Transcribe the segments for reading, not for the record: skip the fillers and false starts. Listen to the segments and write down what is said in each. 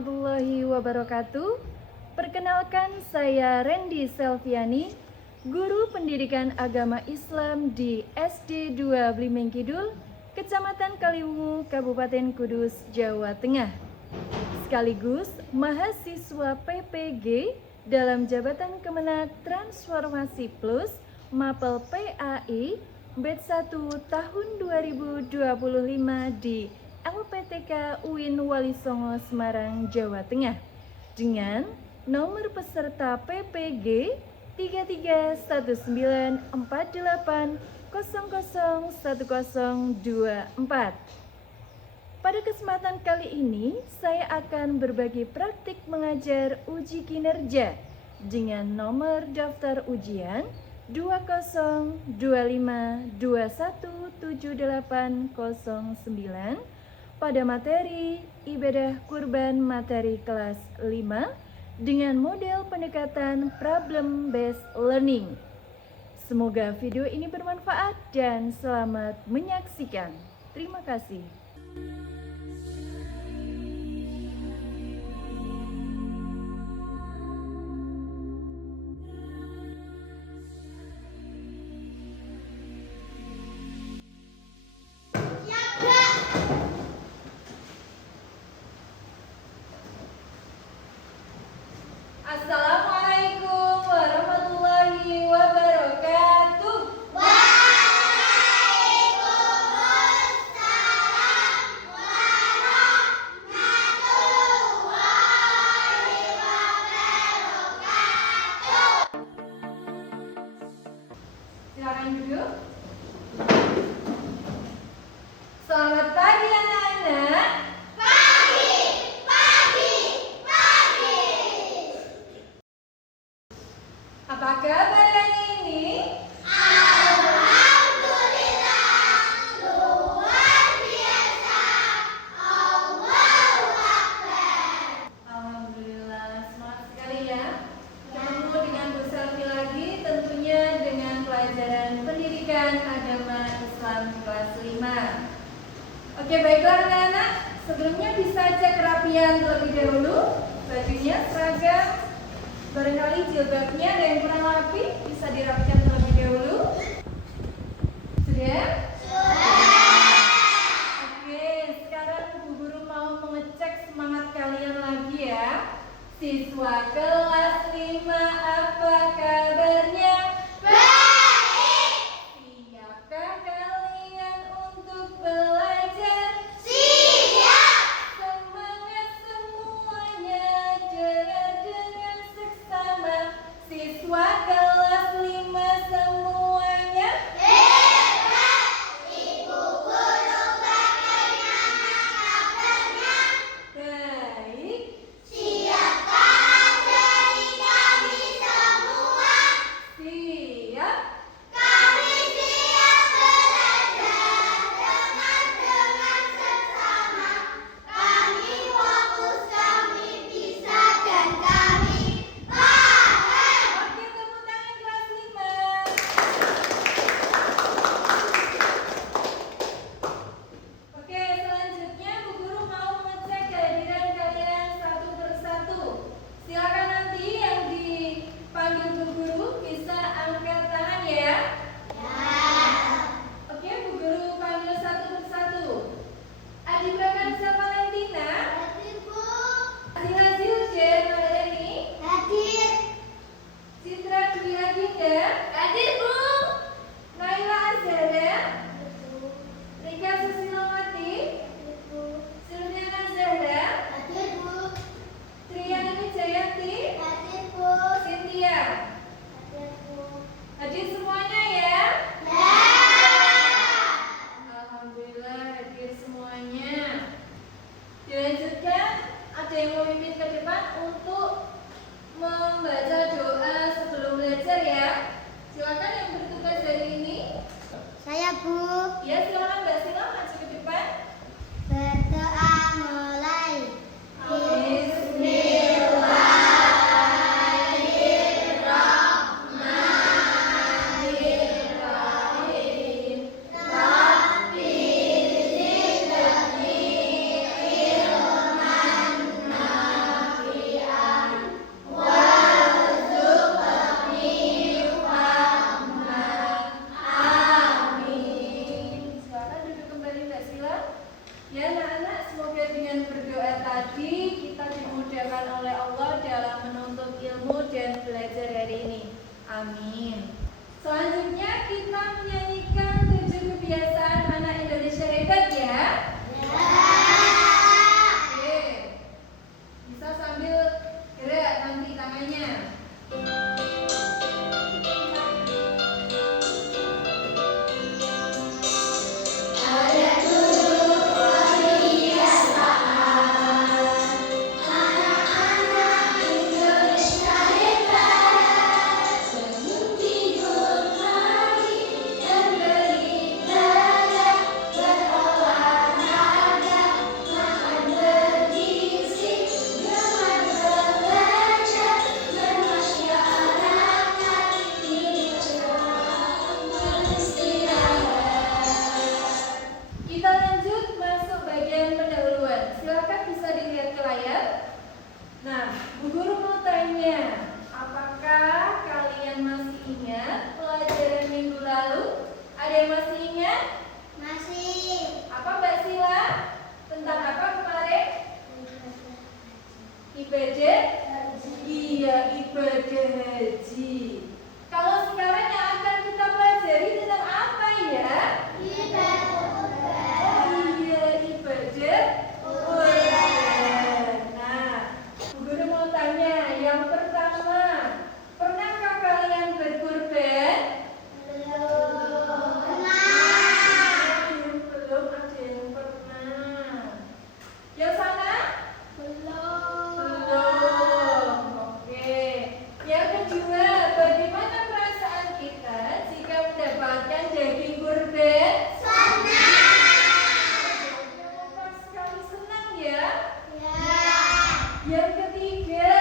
warahmatullahi wabarakatuh. Perkenalkan, saya Randy Selviani, Guru Pendidikan Agama Islam di SD 2 Blimbing Kidul, Kecamatan Kaliwungu, Kabupaten Kudus, Jawa Tengah. Sekaligus mahasiswa PPG dalam Jabatan Kemenag Transformasi Plus Mapel PAI Batch 1 tahun 2025 di LPTK UIN Walisongo, Semarang, Jawa Tengah dengan nomor peserta PPG 331948001024. Pada kesempatan kali ini, saya akan berbagi praktik mengajar uji kinerja dengan nomor daftar ujian 2025217809 pada materi ibadah kurban materi kelas 5 dengan model pendekatan problem based learning. Semoga video ini bermanfaat dan selamat menyaksikan. Terima kasih. Assalamualaikum warahmatullahi wabarakatuh. Waalaikumsalam warahmatullahi wabarakatuh. Silakan duduk. Selamat pagi anak-anak. Apa kabar hari ini? Alhamdulillah, luar biasa. Allahu Akbar. Alhamdulillah, semangat sekali ya. Ketemu dengan Bu Selvi lagi, tentunya dengan pelajaran pendidikan agama Islam kelas 5. Oke, baiklah anak-anak, sebelumnya bisa cek kerapian terlebih dahulu. Bajunya, seragam, barangkali jilbabnya ada yang kurang rapi, bisa dirapikan terlebih dahulu. Sudah? Oke, sekarang Bu Guru mau mengecek semangat kalian lagi ya. Siswa kelas 5, apa kabarnya? Baik. Siapkah kalian untuk belajar? Siap. Semangat semuanya, dengar dengan seksama. Siswa kelas 5 semuanya. Hebat. Ibu guru bagaimana kabarnya? Baik. Siapkah dari kami semua? Siap. Kami siap belajar dengan seksama. Kami fokus, kami bisa, dan kami paham. Oke, tepuk tangan dan belajar hari ini. Amin. Selanjutnya kita menyanyikan 7 kebiasaan anak Indonesia hebat ya. Oke. Bisa sambil gerak nanti tangannya. Kita lanjut masuk bagian pendahuluan. Silakan bisa dilihat ke layar. Nah, Bu Guru mau tanya, apakah kalian masih ingat pelajaran minggu lalu? Ada yang masih ingat? Masih. Apa Mbak Sila? Tentang apa kemarin? Ibadah? Iya, ibadah haji. Kalau sekarang yang akan kita pelajari tentang apa ya? Oh iya, ibadah kurban. Nah, Bu Guru mau tanya, yang pertama, pernahkah kalian berkurban? Belum, ada yang pernah. Yang sana? Belum. Oke. Yang kedua, bagaimana perasaan kita jika mendapatkan daging kurban? Sekali senang ya. Yang ketiga,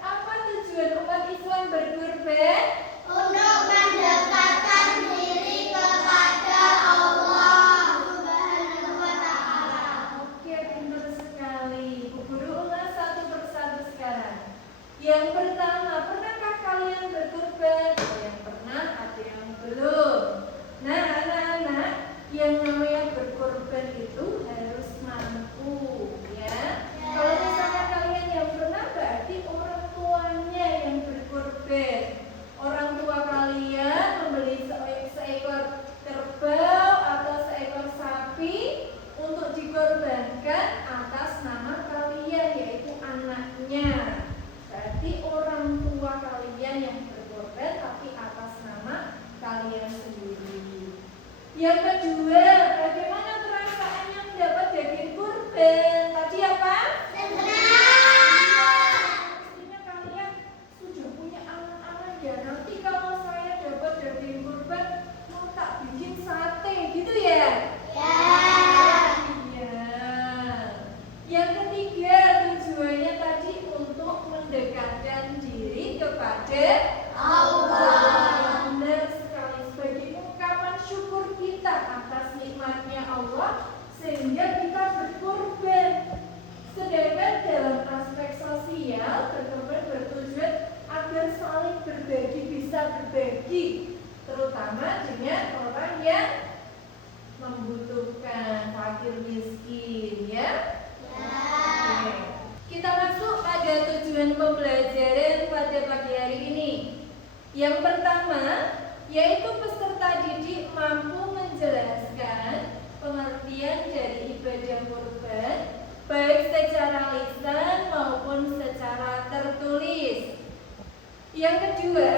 apa tujuan umat Islam berkurban? Untuk mendekatkan diri kepada Allah Subhanahu wa Ta'ala. Oke, pintar sekali. Bu Guru ulas satu persatu sekarang. Yang pertama, pernahkah kalian berkurban? Ada yang pernah, ada yang belum. Nah, anak-anak, yang namanya berkurban itu harus mampu, ya. Kalau misalnya kalian yang pernah, berarti orang tuanya yang berkurban. Orang tua kalian membeli seekor kerbau atau seekor sapi untuk dikorbankan atas nama kalian, yaitu anaknya. Berarti orang tua kalian yang berkorban, tapi atas nama kalian sendiri. Yang kedua, bagaimana perasaannya mendapat daging kurban? Tadi apa? Pastinya kalian sudah punya angan-angan ya. Nanti kalau saya dapat daging kurban, mau tak bikin sate, gitu ya? Iya. Yang ketiga, tujuannya tadi untuk mendekatkan diri kepada Allah. Benar sekali, sebagai ungkapan syukur kita atas nikmatnya Allah, sehingga kita berkorban. Sedangkan dalam aspek sosial, berkorban bertujuan agar saling berbagi, bisa berbagi, terutama dengan orang yang membutuhkan, fakir miskin, ya. Oke. Kita masuk pada tujuan pembelajaran pada pagi hari ini. Yang pertama, yaitu peserta didik mampu menjelaskan pengertian dari ibadah kurban, baik secara lisan maupun secara tertulis. Yang kedua,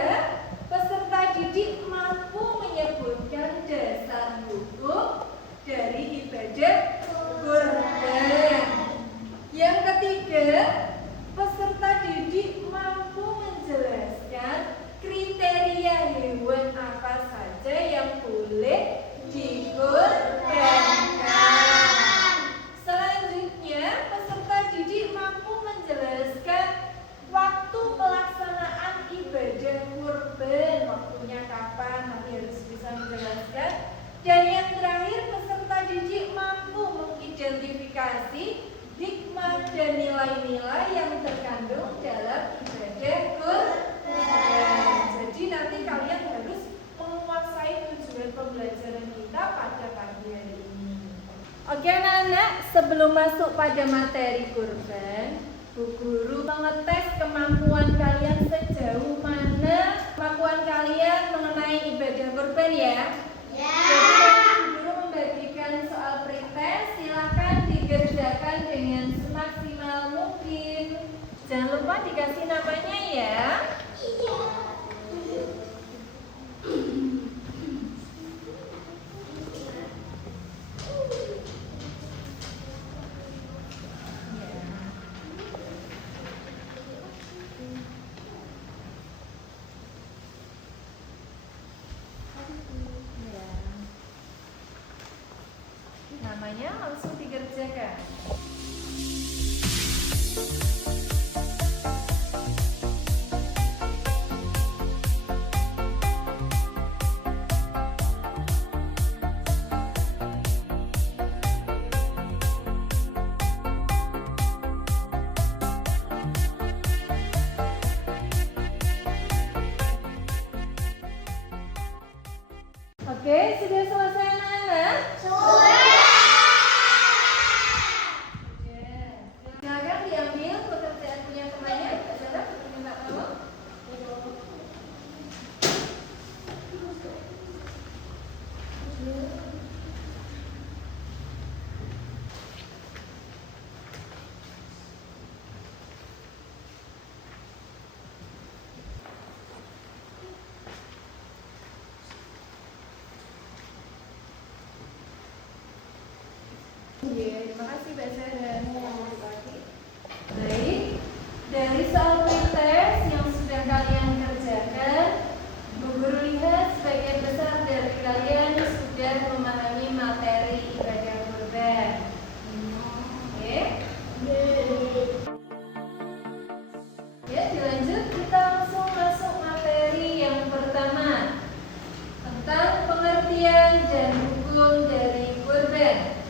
peserta didik mampu menyebutkan dasar hukum dari ibadah kurban. Yang ketiga, peserta didik mampu menjelaskan kriteria hewan apa saja yang boleh dikurbankan. Selanjutnya, peserta didik mampu menjelaskan waktu pelaksanaan ibadah kurban, waktunya kapan, nanti harus bisa menjelaskan. Dan yang terakhir, peserta didik mampu mengidentifikasi hikmah dan nilai-nilai yang terkandung dalam ibadah kurban. Jadi nanti kalian harus menguasai tujuan pembelajaran kita pada pagi hari ini. Oke anak-anak, sebelum masuk pada materi kurban, Bu Guru mengetes kemampuan kalian sejauh mana kemampuan kalian mengenai ibadah kurban ya. Jadi Bu Guru membagikan soal pretest, silakan dikerjakan dengan semaksimal mungkin. Jangan lupa dikasih namanya ya. Namanya langsung dikerjakan. Oke, sudah selesai anak-anak? Silakan diambil pekerjaan punya temannya. Pak Sarah, minta tolong. Terima kasih Mbak Sarah. Baik, dari soal pretest yang sudah kalian kerjakan, Bu Guru lihat sebagian besar dari kalian sudah memahami materi ibadah kurban. Oke? Ya, dilanjut kita langsung masuk materi yang pertama tentang pengertian dan hukum dari kurban.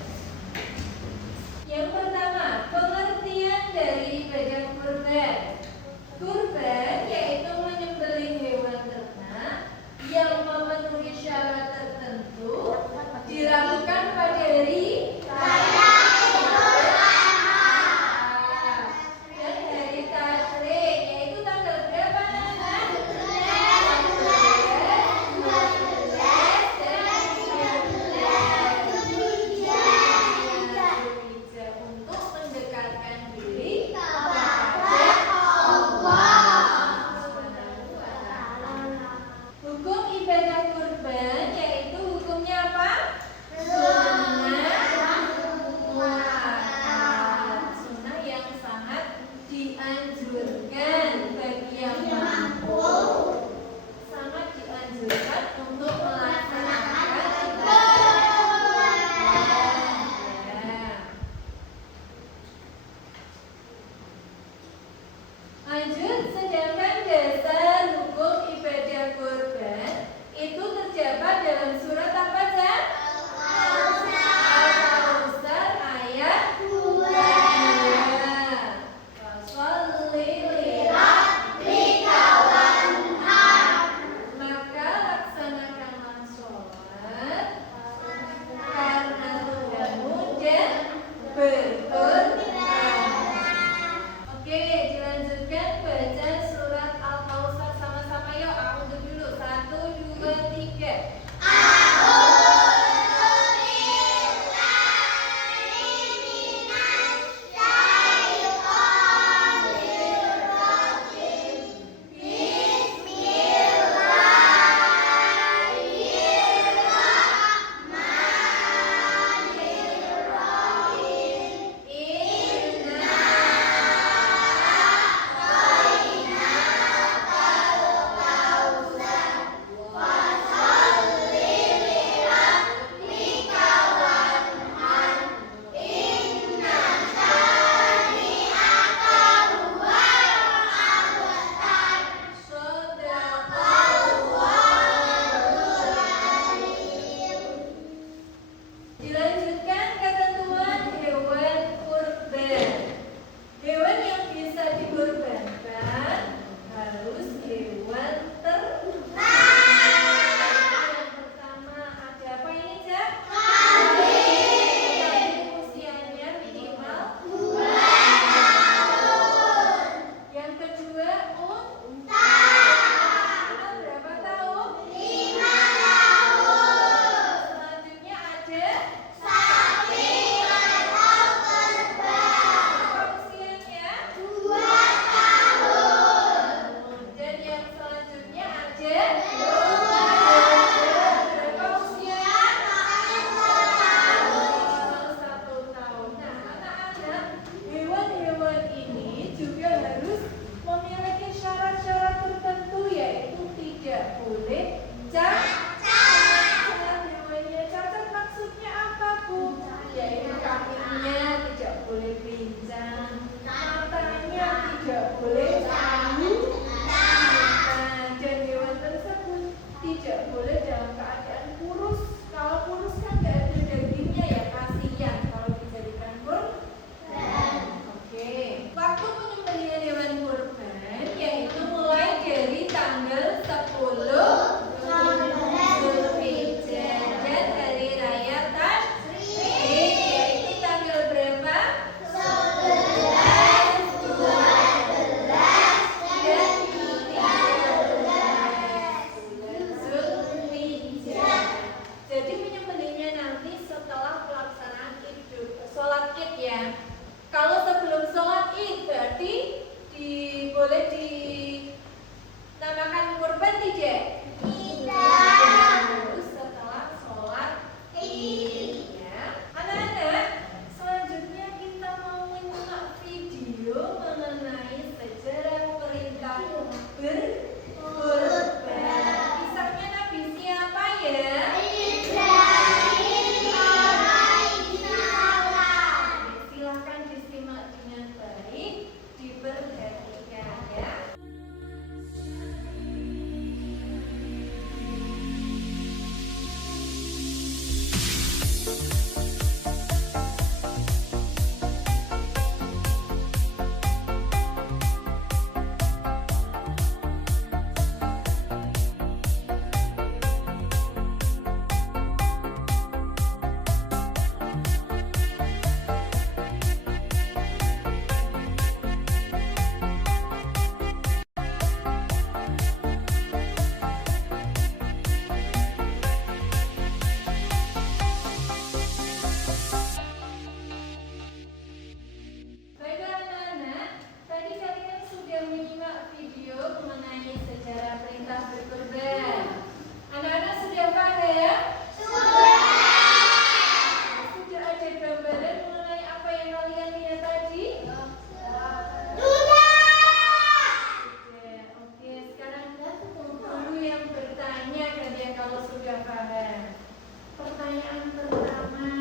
pertanyaan pertama.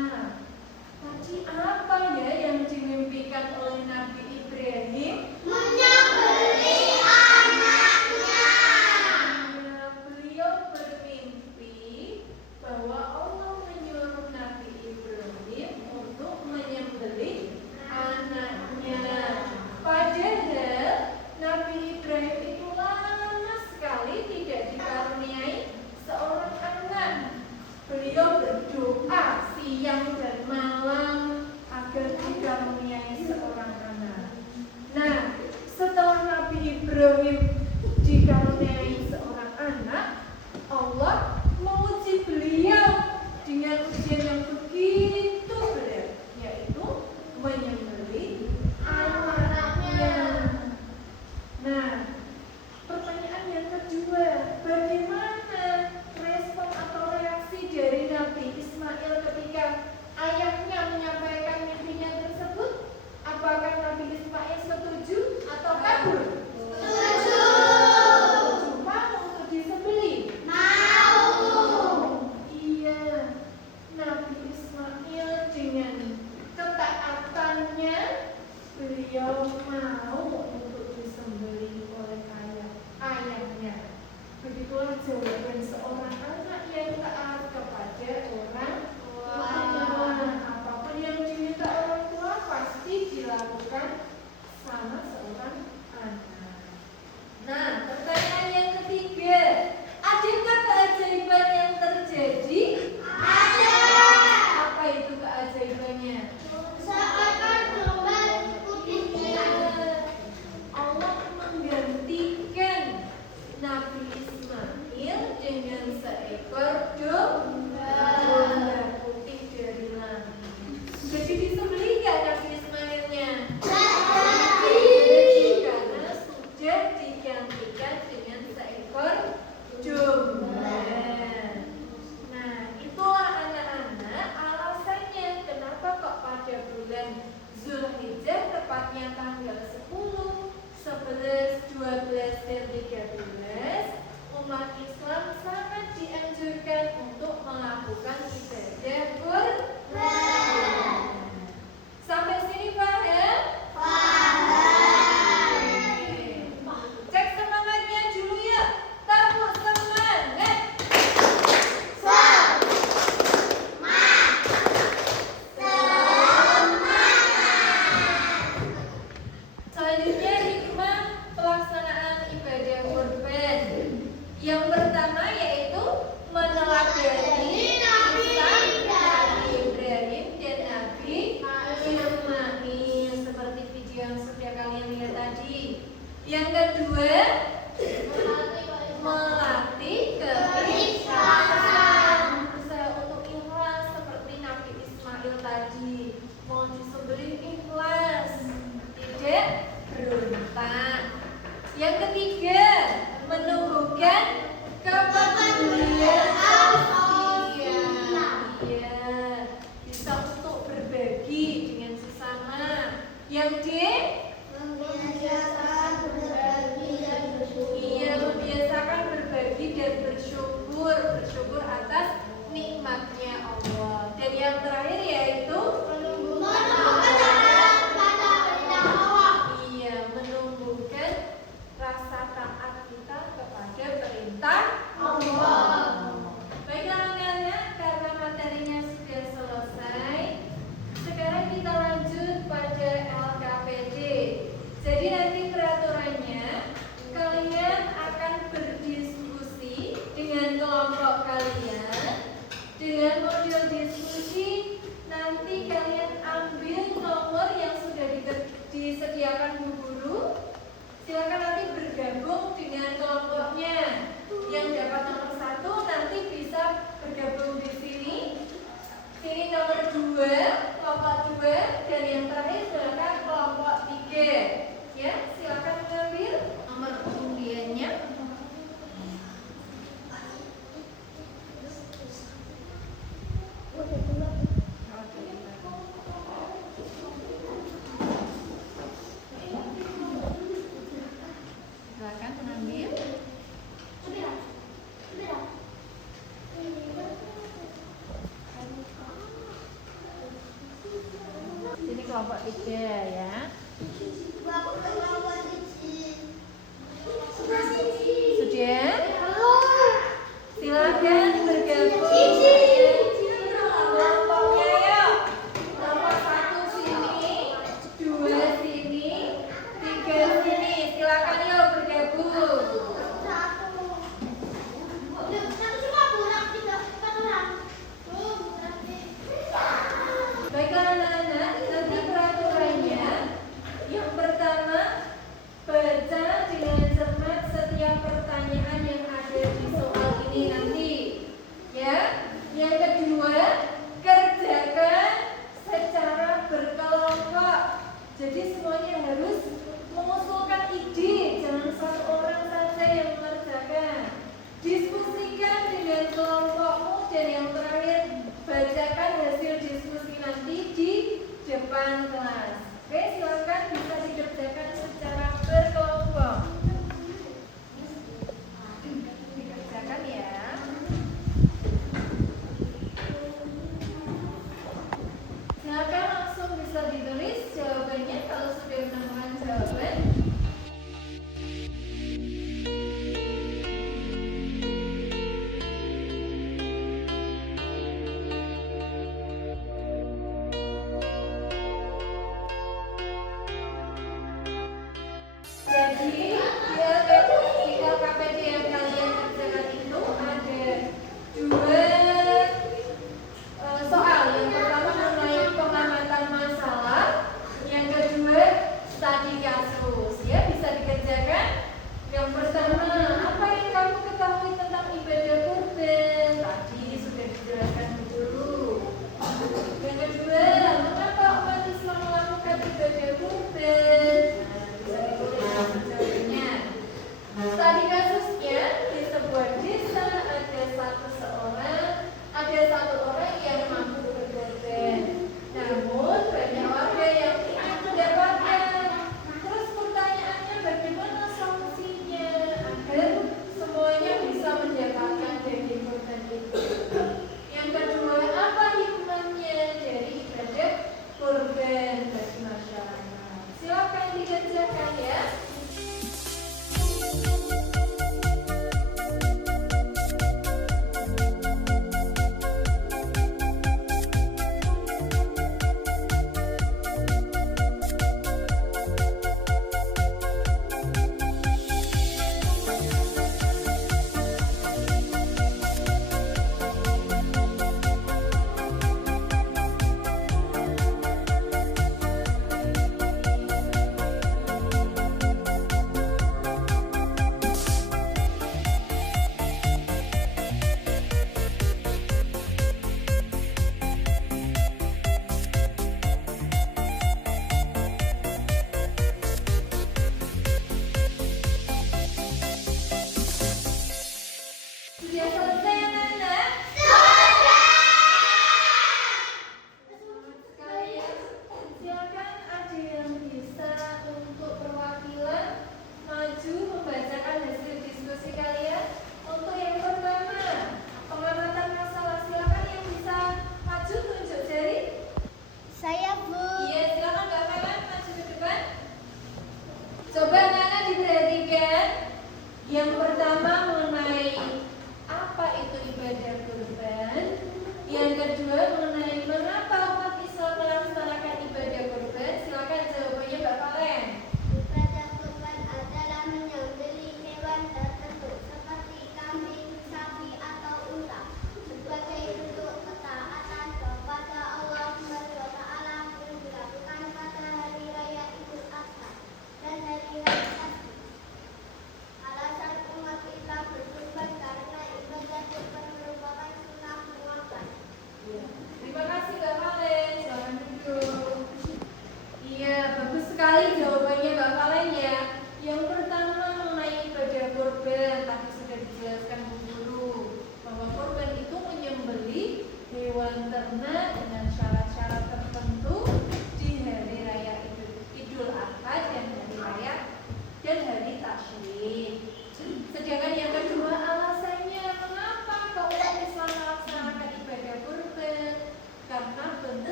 Tadi apa ya yang dimimpikan oleh Nabi Ibrahim? Menyembeli anaknya. Beliau bermimpi bahwa Allah menyuruh Nabi Ibrahim untuk menyembelih anaknya. Padahal Nabi Ibrahim itu lama sekali tidak dikaruniai seorang anak. Beliau berdoa siang dan malam agar dikaruniai seorang anak. Nah, setelah Nabi Ibrahim dikaruniai seorang anak, Allah menguji beliau dengan ujian yang begitu berat, yaitu menyembelih anaknya. Nah, pertanyaan yang kedua, bagaimana respon atau reaksi dari Nabi Ismail ketika ayahnya menyampaikan mimpinya tersebut? Apakah Nabi Ismail setuju atau kabur? Setuju. Mau untuk disembelih? Mau. Iya, Nabi Ismail dengan ketaatannya beliau mau untuk disembelih oleh ayahnya. Begitulah jawaban seorang anak yang taat kepada orang tua. Apapun yang diminta orang tua pasti dilakukan sama seorang anak. Nah, pertanyaan yang ketiga, adakah keajaiban yang terjadi? Ada. Apa itu keajaibannya? Seekor domba putihnya. Allah menggantikan Nabi Ismail dengan seekor domba putih dari langit. Jadi disembelih nggak Nabi Ismailnya? Karena sudah digantikan dengan seekor domba. Nah, itulah anak-anak alasannya kenapa kok pada bulan Zulhijjah, tepatnya tanggal 10, 11, 12, dan 13, umat Islam sangat dianjurkan untuk melakukan ibadah kurban. Sampai sini paham? Cek semangatnya dulu ya. Tepuk semangat. Selanjutnya hikmah pelaksanaan ibadah kurban. Yang pertama yaitu meneladani Nabi Ibrahim dan Nabi Ismail seperti video yang sudah kalian lihat tadi. Yang kedua, melatih keikhlasan. Berusaha untuk ikhlas seperti Nabi Ismail tadi. Mau disembelih ikhlas, tidak berontak. Yang ketiga, menumbuhkan kepedulian kelompok 3 ya. Sudah? Silakan bergabung kelompoknya yuk. Kelompok 1 sini, 2 sini, 3 sini. Silakan yuk bergabung. Baiklah anak-anak, nanti peraturannya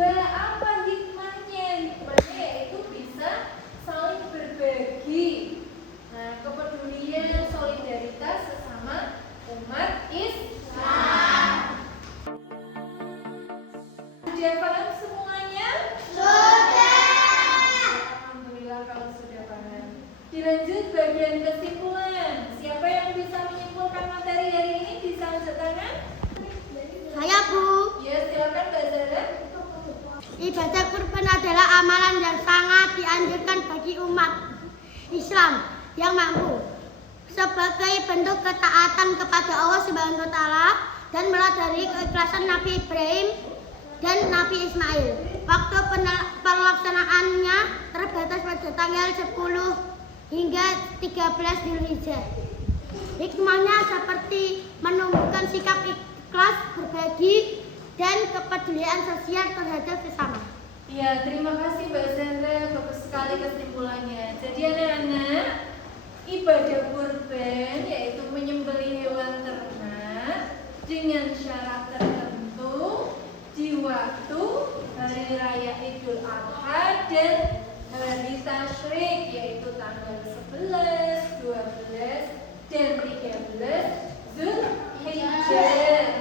kedua, apa hikmahnya? Hikmahnya yaitu bisa saling berbagi. Nah, kepedulian, solidaritas sesama umat Islam. Sudah paham semuanya? Alhamdulillah kalau sudah paham. Dilanjut bagian kesimpulan. Siapa yang bisa menyimpulkan materi hari ini? Bisa angkat tangan? Saya, Bu. Ya, silakan Mbak Zara. Ibadah kurban adalah amalan yang sangat dianjurkan bagi umat Islam yang mampu sebagai bentuk ketaatan kepada Allah Subhanahu wa taala dan meladani keikhlasan Nabi Ibrahim dan Nabi Ismail. Waktu pelaksanaannya terbatas pada tanggal 10 hingga 13 Zulhijjah. Hikmahnya seperti menumbuhkan sikap ikhlas, berbagi, dan kepedulian sosial terhadap sesama. Ya, terima kasih Mbak Zara. Bagus sekali kesimpulannya. Jadi anak-anak, ibadah kurban yaitu menyembelih hewan ternak dengan syarat tertentu di waktu hari raya Idul Adha dan hari tasyrik yaitu tanggal 11, 12, dan 13 Zulhijjah.